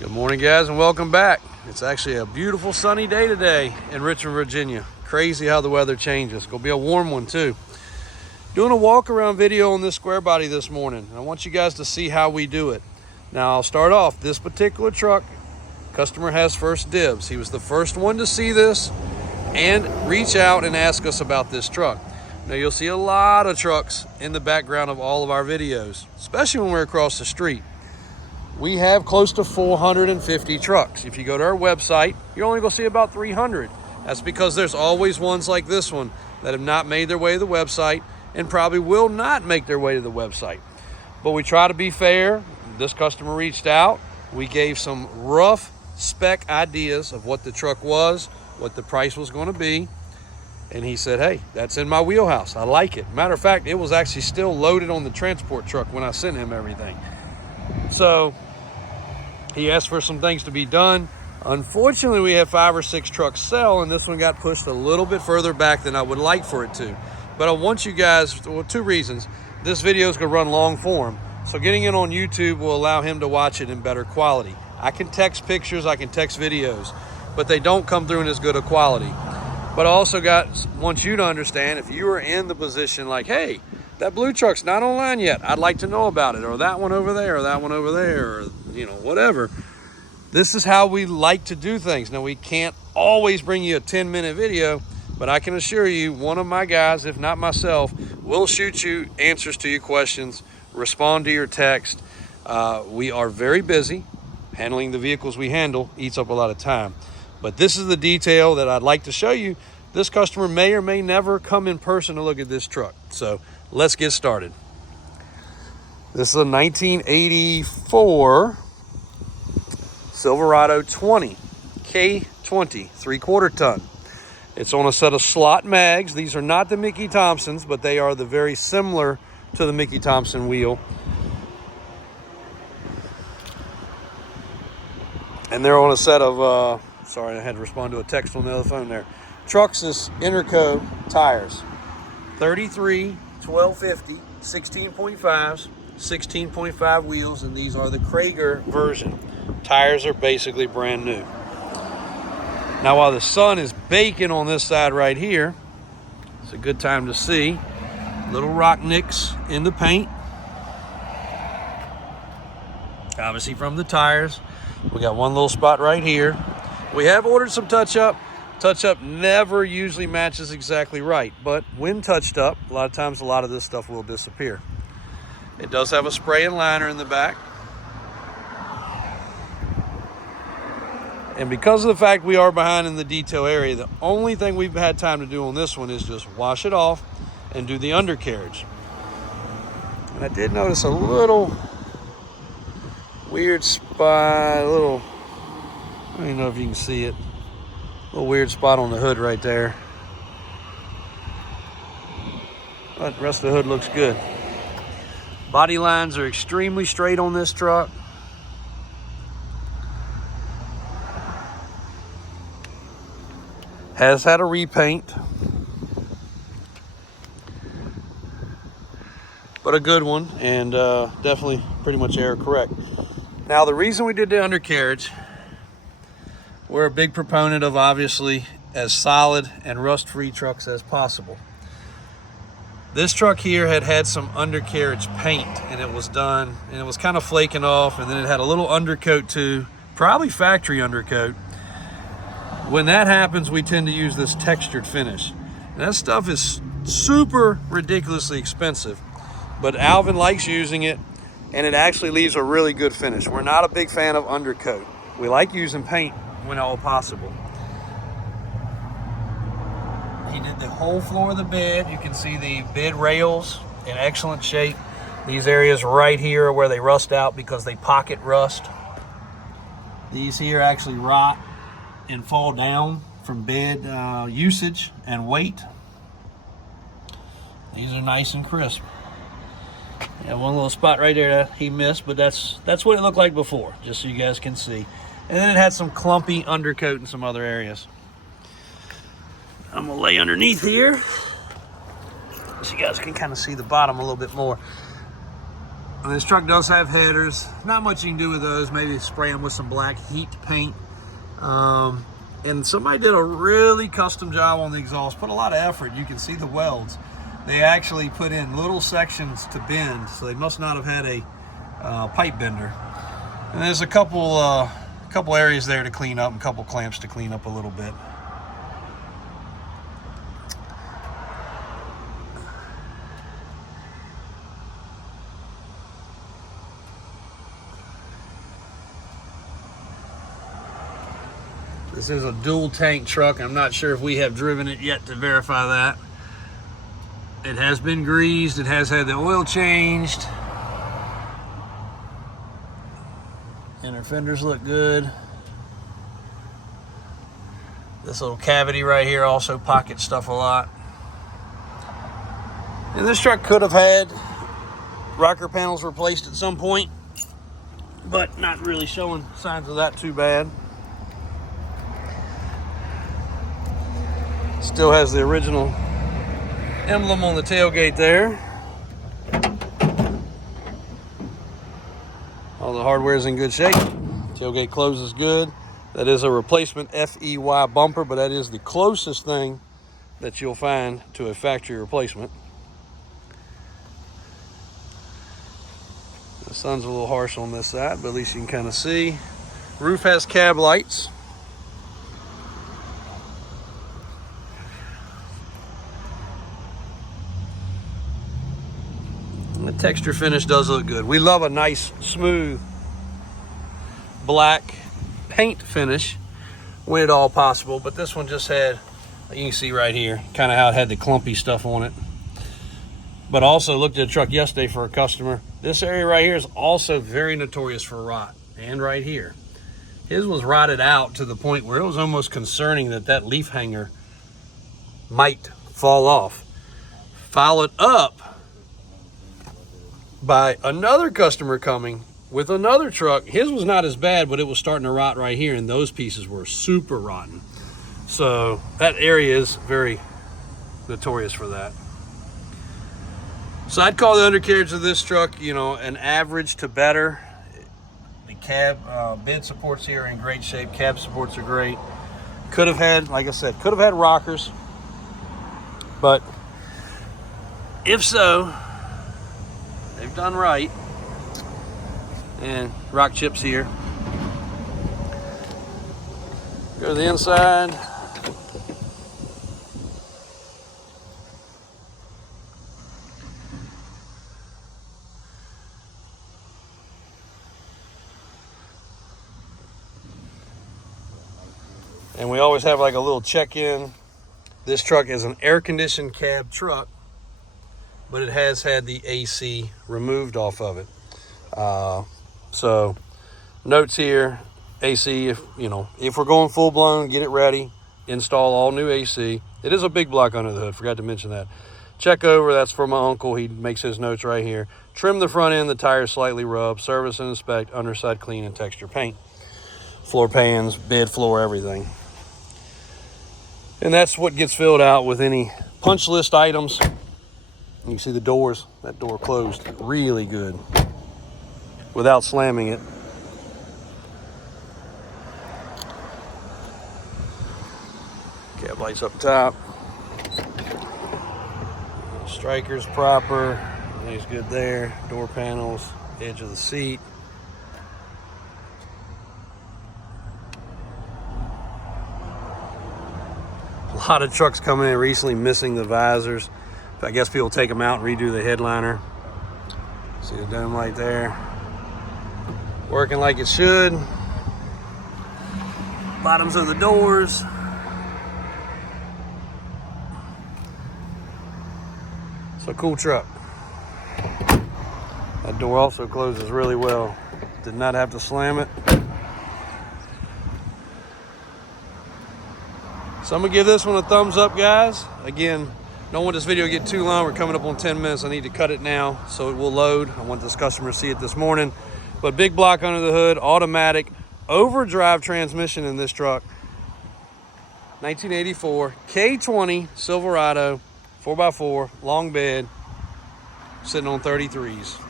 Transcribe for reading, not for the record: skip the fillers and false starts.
Good morning, guys, and welcome back. It's actually a beautiful sunny day today in Richmond, Virginia. Crazy how the weather changes. It's gonna be a warm one too. Doing a walk around video on this square body this morning. I want you guys to see how we do it. Now I'll start off. This particular truck, customer has first dibs. He was the first one to see this and reach out and ask us about this truck. Now you'll see a lot of trucks in the background of all of our videos, especially when we're across the street. We have close to 450 trucks. If you go to our website, you're only gonna see about 300. That's because there's always ones like this one that have not made their way to the website and probably will not make their way to the website. But we try to be fair. This customer reached out. We gave some rough spec ideas of what the truck was, what the price was gonna be. And he said, hey, that's in my wheelhouse. I like it. Matter of fact, it was actually still loaded on the transport truck when I sent him everything. So he asked for some things to be done. Unfortunately, we had 5 or 6 trucks sell, and this one got pushed a little bit further back than I would like for it to. But I want you guys, well, 2 reasons. This video is gonna run long form, so getting it on YouTube will allow him to watch it in better quality. I can text pictures, I can text videos, but they don't come through in as good a quality. But I also want you to understand, if you are in the position like, hey, that blue truck's not online yet, I'd like to know about it, or that one over there, or that one over there, or whatever. This is how we like to do things. Now, we can't always bring you a 10-minute video, but I can assure you one of my guys, if not myself, will shoot you answers to your questions, respond to your text. We are very busy. Handling the vehicles we handle eats up a lot of time. But this is the detail that I'd like to show you. This customer may or may never come in person to look at this truck. So let's get started. This is a 1984 Silverado K20 3/4 ton. It's on a set of slot mags. These are not the Mickey Thompsons, but they are the very similar to the Mickey Thompson wheel. And they're on a set of, sorry, I had to respond to a text on the other phone there. Truxas Interco tires. 33, 1250, 16.5s, 16.5 wheels, and these are the Kragar version. Tires are basically brand new. Now, while the sun is baking on this side right here, it's a good time to see little rock nicks in the paint. Obviously from the tires. We got one little spot right here. We have ordered some touch-up. Touch-up never usually matches exactly right, but when touched up, a lot of times a lot of this stuff will disappear. It does have a spray and liner in the back. And because of the fact we are behind in the detail area, the only thing we've had time to do on this one is just wash it off and do the undercarriage. And I did notice a little weird spot, I don't even know if you can see it. A little weird spot on the hood right there. But the rest of the hood looks good. Body lines are extremely straight on this truck. Has had a repaint, but a good one, and definitely pretty much error correct. Now, the reason we did the undercarriage, we're a big proponent of obviously as solid and rust-free trucks as possible. This truck here had some undercarriage paint, and it was done, and it was kind of flaking off, and then it had a little undercoat too, probably factory undercoat. When that happens, we tend to use this textured finish. And that stuff is super ridiculously expensive, but Alvin likes using it, and it actually leaves a really good finish. We're not a big fan of undercoat. We like using paint when all possible. He did the whole floor of the bed. You can see the bed rails in excellent shape. These areas right here are where they rust out because they pocket rust. These here actually rot and fall down from bed usage and weight. These are nice and crisp. Yeah, one little spot right there that he missed, but that's what it looked like before, just so you guys can see. And then it had some clumpy undercoat in some other areas. I'm gonna lay underneath here so you guys can kind of see the bottom a little bit more. And this truck does have headers. Not much you can do with those. Maybe spray them with some black heat paint. And somebody did a really custom job on the exhaust. Put a lot of effort. You can see the welds. They actually put in little sections to bend, so they must not have had a pipe bender. And there's a couple areas there to clean up, and a couple clamps to clean up a little bit. This is a dual tank truck. I'm not sure if we have driven it yet to verify that. It has been greased. It has had the oil changed. Inner fenders look good. This little cavity right here also pockets stuff a lot. And this truck could have had rocker panels replaced at some point, but not really showing signs of that too bad. Still has the original emblem on the tailgate there. All the hardware is in good shape. Tailgate closes good. That is a replacement FEY bumper, but that is the closest thing that you'll find to a factory replacement. The sun's a little harsh on this side, but at least you can kind of see. Roof has cab lights. The texture finish does look good. We love a nice, smooth, black paint finish when at all possible, but this one just had, you can see right here, kind of how it had the clumpy stuff on it. But also looked at a truck yesterday for a customer. This area right here is also very notorious for rot, and right here. His was rotted out to the point where it was almost concerning that that leaf hanger might fall off. Followed up by another customer coming with another truck. His was not as bad, but it was starting to rot right here, and those pieces were super rotten. So that area is very notorious for that. So I'd call the undercarriage of this truck, you know, an average to better. The cab bed supports here are in great shape. Cab supports are great. Could have had, like I said, could have had rockers, but if so, they've done right. And rock chips here. Go to the inside. And we always have like a little check-in. This truck is an air-conditioned cab truck, but it has had the AC removed off of it. So notes here, AC, if we're going full blown, get it ready, install all new AC. It is a big block under the hood, forgot to mention that. Check over, that's for my uncle, he makes his notes right here. Trim the front end, the tires slightly rubbed, service and inspect, underside clean and texture paint. Floor pans, bed, floor, everything. And that's what gets filled out with any punch list items. You can see the doors, that door closed really good without slamming it. Cab lights up top. Strikers proper, everything's good there. Door panels, edge of the seat. A lot of trucks coming in recently missing the visors. I guess people take them out and redo the headliner. See the dome light there. Working like it should. Bottoms of the doors. It's a cool truck. That door also closes really well. Did not have to slam it. So I'm gonna give this one a thumbs up, guys. Again, don't want this video to get too long. We're coming up on 10 minutes. I need to cut it now so it will load. I want this customer to see it this morning. But big block under the hood, automatic, overdrive transmission in this truck. 1984 K20 Silverado, 4x4, long bed, sitting on 33s.